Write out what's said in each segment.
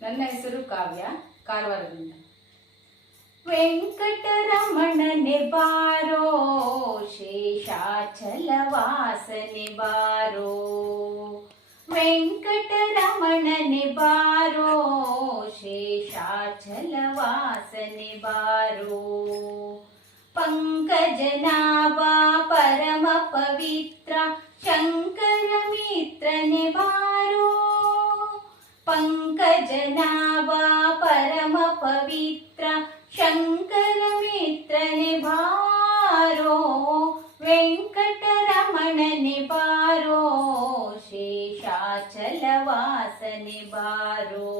ನನ್ನ ಹೆಸರು ಕಾವ್ಯ ಕಾರವಾರದಿಂದ ವೆಂಕಟರಮಣನೆ ಬಾರೋ ಶೇಷಾಚಲ ವಾಸನೆ ಬಾರೋ ವೆಂಕಟರಮಣನೆ ಬಾರೋ ಶೇಷಾಚಲ ವಾಸನೆ ಬಾರೋ ಪಂಕಜನಾಭ ಪರಮ ಪವಿತ್ರ ಪವಿತ್ರ ಶಂಕರ ಮಿತ್ರ ನಿಭಾರೋ ವೆಂಕಟರಮಣ ನಿಭಾರೋ ಶೇಷಾಚಲವಾಸ ನಿಭಾರೋ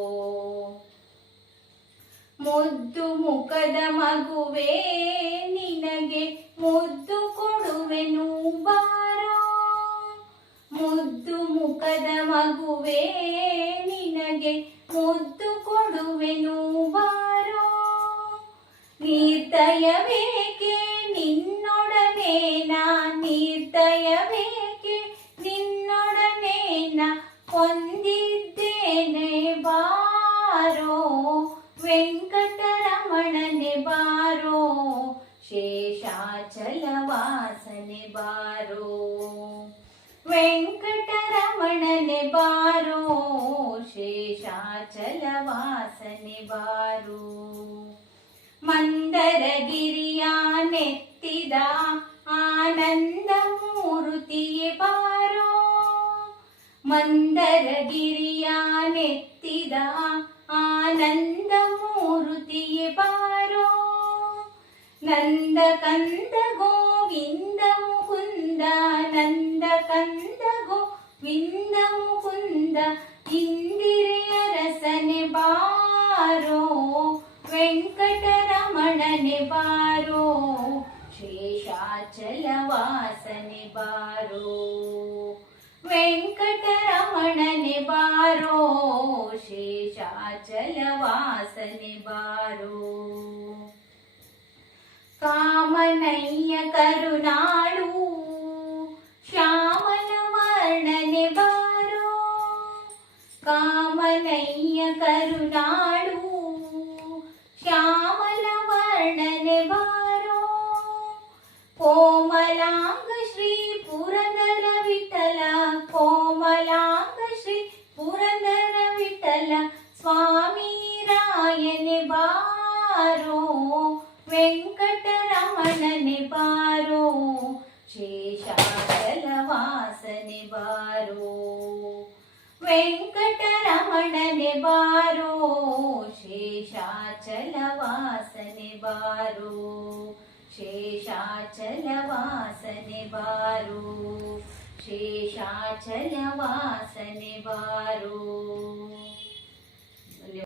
ಮುದ್ದು ಮುಖದ ಮಗುವೆ, ನಿನಗೆ ಮುದ್ದು ಕೊಡುವೆನು ಬಾರೋ ಮುದ್ದು ಮುಖದ ಮಗುವೇ ನಿರ್ದಯವೇಕೆ? ನಿನ್ನೊಡನೆ ನಾ ನಿರ್ದಯವೇಕೆ? ನಿನ್ನೊಡನೆ ನಾ ಹೊಂದಿದ್ದೇನೆ ಬಾರೋ. ವೆಂಕಟರಮಣನೆ ಬಾರೋ. ಶೇಷಾಚಲವಾಸನೆ ಬಾರೋ. ವೆಂಕಟರಮಣನೆ ಬಾರೋ. ಶೇಷಾಚಲವಾಸನೆ ಬಾರೋ. ಮಂದರಗಿರಿಯ ನೆತ್ತಿದ ಆನಂದ ಮೂರುತಿಯೇ ಬಾರೋ ಮಂದರಗಿರಿಯ ನೆತ್ತಿದ ಆನಂದ ಮೂರುತಿಯೇ ಬಾರೋ ನಂದ ಕಂದ ಗೋವಿಂದ ಮುಕುಂದ ನಂದ ಕಂದ ಗೋವಿಂದ ಮುಕುಂದ ಇಂದಿರೆಯ ರಸನೆ ಬಾರೋ ವೆಂಕಟರಮಣನೆ ಬಾರೋ ಶೇಷಾಚಲ ವಾಸನೆ ಬಾರೋ ವೆಂಕಟರಮಣನೆ ಬಾರೋ ಶೇಷಾಚಲ ವಾಸನೆ ಬಾರೋ ಕಾಮನಯ್ಯ ಕರುನಾಡು ఆయనే బారో వెంకటరమణని బారో శేషాచల వాసని బారో వెంకటరమణని బారో శేషాచల వాసని బారో శేషాచల వాసని బారో శేషాచల వాసని బారో